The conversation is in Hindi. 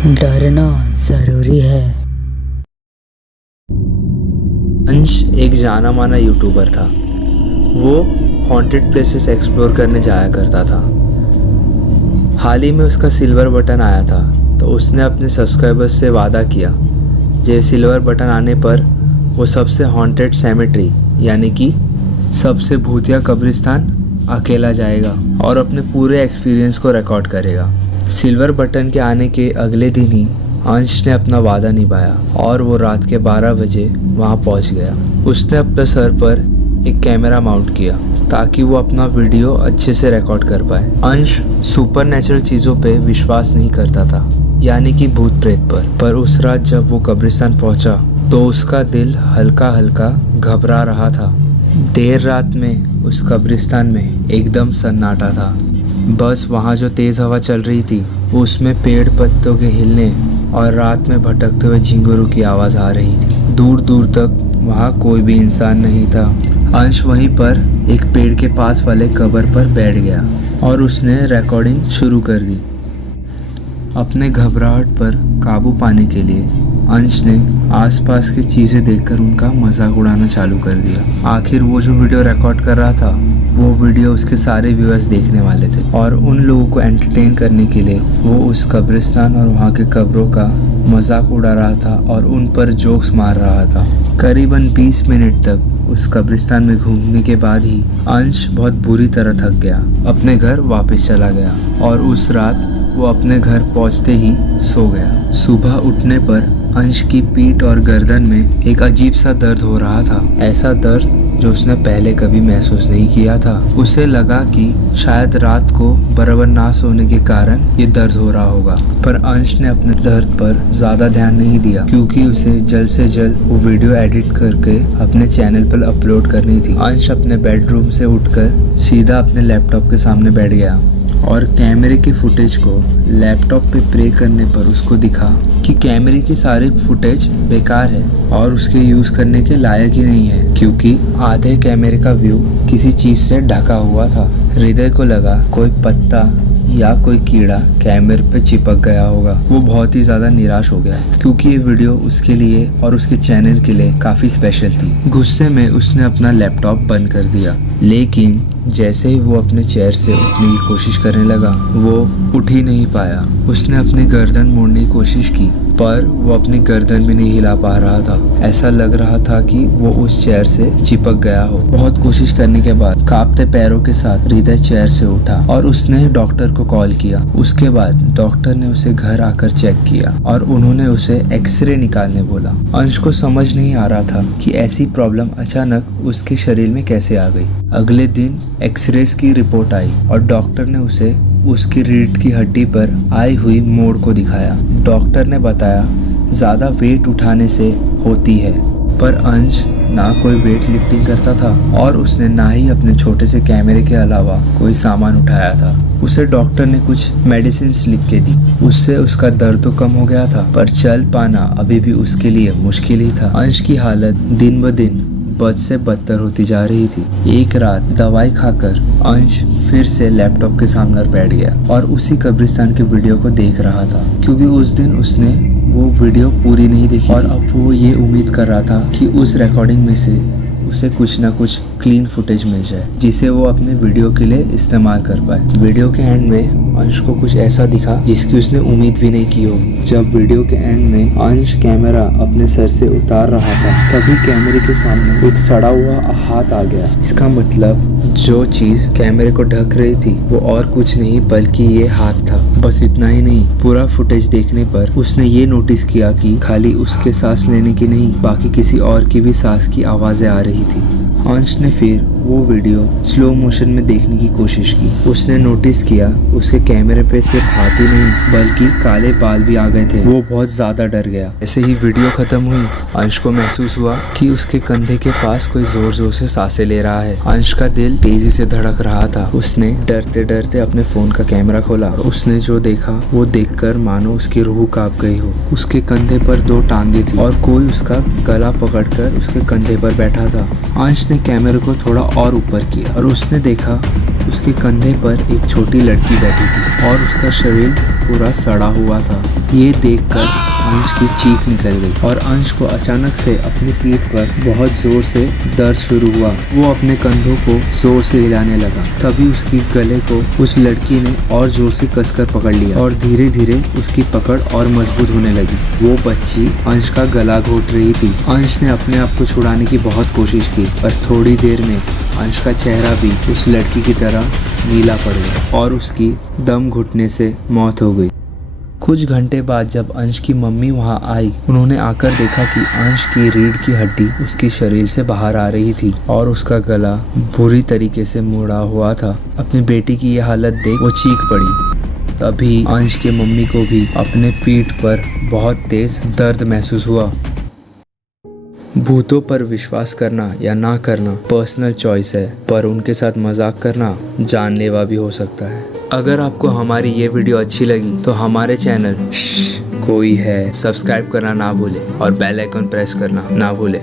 डरना जरूरी है। अंश एक जाना माना यूट्यूबर था। वो हॉन्टेड प्लेसेस एक्सप्लोर करने जाया करता था। हाल ही में उसका सिल्वर बटन आया था, तो उसने अपने सब्सक्राइबर्स से वादा किया, जब सिल्वर बटन आने पर वो सबसे हॉन्टेड सेमेट्री यानी कि सबसे भूतिया कब्रिस्तान अकेला जाएगा और अपने पूरे एक्सपीरियंस को रिकॉर्ड करेगा। सिल्वर बटन के आने के अगले दिन ही अंश ने अपना वादा निभाया और वो रात के 12 बजे वहाँ पहुँच गया। उसने अपने सर पर एक कैमरा माउंट किया ताकि वो अपना वीडियो अच्छे से रिकॉर्ड कर पाए। अंश सुपरनेचुरल चीज़ों पे विश्वास नहीं करता था, यानी कि भूत प्रेत पर उस रात जब वो कब्रिस्तान पहुंचा तो उसका दिल हल्का हल्का घबरा रहा था। देर रात में उस कब्रिस्तान में एकदम सन्नाटा था। बस वहाँ जो तेज़ हवा चल रही थी उसमें पेड़ पत्तों के हिलने और रात में भटकते हुए झिंगुरों की आवाज़ आ रही थी। दूर दूर तक वहाँ कोई भी इंसान नहीं था। अंश वहीं पर एक पेड़ के पास वाले कब्र पर बैठ गया और उसने रिकॉर्डिंग शुरू कर दी। अपने घबराहट पर काबू पाने के लिए अंश ने आसपास की चीज़ें देखकर उनका मजाक उड़ाना चालू कर दिया। आखिर वो जो वीडियो रिकॉर्ड कर रहा था वो वीडियो उसके सारे व्यूअर्स देखने वाले थे और उन लोगों को एंटरटेन करने के लिए वो उस कब्रिस्तान और वहाँ के कब्रों का मजाक उड़ा रहा था और उन पर जोक्स मार रहा था। करीबन 20 मिनट तक उस कब्रिस्तान में घूमने के बाद ही अंश बहुत बुरी तरह थक गया, अपने घर वापस चला गया और उस रात वो अपने घर पहुंचते ही सो गया। सुबह उठने पर अंश की पीठ और गर्दन में एक अजीब सा दर्द हो रहा था, ऐसा दर्द जो उसने पहले कभी महसूस नहीं किया था। उसे लगा कि शायद रात को बराबर ना सोने के कारण ये दर्द हो रहा होगा, पर अंश ने अपने दर्द पर ज़्यादा ध्यान नहीं दिया क्योंकि उसे जल्द से जल्द वो वीडियो एडिट करके अपने चैनल पर अपलोड करनी थी। अंश अपने बेडरूम से उठकर सीधा अपने लैपटॉप के सामने बैठ गया और कैमरे की फुटेज को लैपटॉप पे प्ले करने पर उसको दिखा कि कैमरे की सारी फुटेज बेकार है और उसके यूज़ करने के लायक ही नहीं है क्योंकि आधे कैमरे का व्यू किसी चीज़ से ढका हुआ था। हृदय को लगा कोई पत्ता या कोई कीड़ा कैमरे पे चिपक गया होगा। वो बहुत ही ज़्यादा निराश हो गया क्योंकि ये वीडियो उसके लिए और उसके चैनल के लिए काफ़ी स्पेशल थी। गुस्से में उसने अपना लैपटॉप बंद कर दिया, लेकिन जैसे ही वो अपने चेयर से उठने की कोशिश करने लगा वो उठ ही नहीं पाया। उसने अपनी गर्दन मोड़ने की कोशिश की पर वो अपनी गर्दन भी नहीं हिला पा रहा था। ऐसा लग रहा था कि वो उस चेयर से चिपक गया हो। बहुत कोशिश करने के बाद कांपते पैरों के साथ हृदय चेयर से उठा और उसने डॉक्टर को कॉल किया। उसके बाद डॉक्टर ने उसे घर आकर चेक किया और उन्होंने उसे एक्सरे निकालने बोला। अंश को समझ नहीं आ रहा था कि ऐसी प्रॉब्लम अचानक उसके शरीर में कैसे आ गई। अगले दिन एक्सरेस की रिपोर्ट आई और डॉक्टर ने उसे उसकी रीढ़ की हड्डी पर आई हुई मोड़ को दिखाया। डॉक्टर ने बताया ज़्यादा वेट उठाने से होती है, पर अंश ना कोई वेट लिफ्टिंग करता था और उसने ना ही अपने छोटे से कैमरे के अलावा कोई सामान उठाया था। उसे डॉक्टर ने कुछ मेडिसिन लिख के दी, उससे उसका दर्द तो कम हो गया था पर चल पाना अभी भी उसके लिए मुश्किल ही था। अंश की हालत दिन ब दिन बद से बदतर होती जा रही थी। एक रात दवाई खाकर अंश फिर से लैपटॉप के सामने बैठ गया और उसी कब्रिस्तान के वीडियो को देख रहा था क्योंकि उस दिन उसने वो वीडियो पूरी नहीं देखी और अब वो ये उम्मीद कर रहा था कि उस रिकॉर्डिंग में से उसे कुछ ना कुछ क्लीन फुटेज मिल जाए जिसे वो अपने वीडियो के लिए इस्तेमाल कर पाए। वीडियो के एंड में अंश को कुछ ऐसा दिखा जिसकी उसने उम्मीद भी नहीं की होगी। जब वीडियो के एंड में अंश कैमरा अपने सर से उतार रहा था तभी कैमरे के सामने एक सड़ा हुआ हाथ आ गया। इसका मतलब जो चीज कैमरे को ढक रही थी वो और कुछ नहीं बल्कि ये हाथ था। बस इतना ही नहीं, पूरा फुटेज देखने पर उसने ये नोटिस किया कि खाली उसके सांस लेने की नहीं बाकी किसी और की भी सांस की आवाजें आ रही थी। अंश ने फिर वो वीडियो स्लो मोशन में देखने की कोशिश की। उसने नोटिस किया उसके कैमरे पे सिर्फ हाथ ही नहीं बल्कि काले बाल भी आ गए थे। वो बहुत ज्यादा डर गया। ऐसे ही वीडियो खत्म हुई, अंश को महसूस हुआ कि उसके कंधे के पास कोई जोर जोर से सांसें ले रहा है। अंश का दिल तेजी से धड़क रहा था। उसने डरते डरते अपने फोन का कैमरा खोला। उसने जो देखा वो देखकर मानो उसकी रूह कांप गई हो। उसके कंधे पर 2 टांगे थी और कोई उसका गला पकड़कर उसके कंधे पर बैठा था। अंश ने कैमरे को थोड़ा और ऊपर किया और उसने देखा उसके कंधे पर एक छोटी लड़की बैठी थी और उसका शरीर पूरा सड़ा हुआ था। ये देखकर अंश की चीख निकल गई और अंश को अचानक से अपनी पीठ पर बहुत जोर से दर्द शुरू हुआ। वो अपने कंधों को जोर से हिलाने लगा। तभी उसकी गले को उस लड़की ने और जोर से कसकर पकड़ लिया और धीरे धीरे उसकी पकड़ और मजबूत होने लगी। वो बच्ची अंश का गला घोट रही थी। अंश ने अपने आप को छुड़ाने की बहुत कोशिश की, पर थोड़ी देर में अंश का चेहरा भी उस लड़की की तरह नीला पड़ गया और उसकी दम घुटने से मौत हो गई। कुछ घंटे बाद जब अंश की मम्मी वहां आई, उन्होंने आकर देखा कि अंश की रीढ़ की हड्डी उसके शरीर से बाहर आ रही थी और उसका गला बुरी तरीके से मुड़ा हुआ था। अपनी बेटी की यह हालत देख वो चीख पड़ी। तभी अंश के मम्मी को भी अपने पीठ पर बहुत तेज दर्द महसूस हुआ। भूतों पर विश्वास करना या ना करना पर्सनल चॉइस है, पर उनके साथ मजाक करना जानलेवा भी हो सकता है। अगर आपको हमारी ये वीडियो अच्छी लगी तो हमारे चैनल कोई है सब्सक्राइब करना ना भूले और बेल आइकन प्रेस करना ना भूले।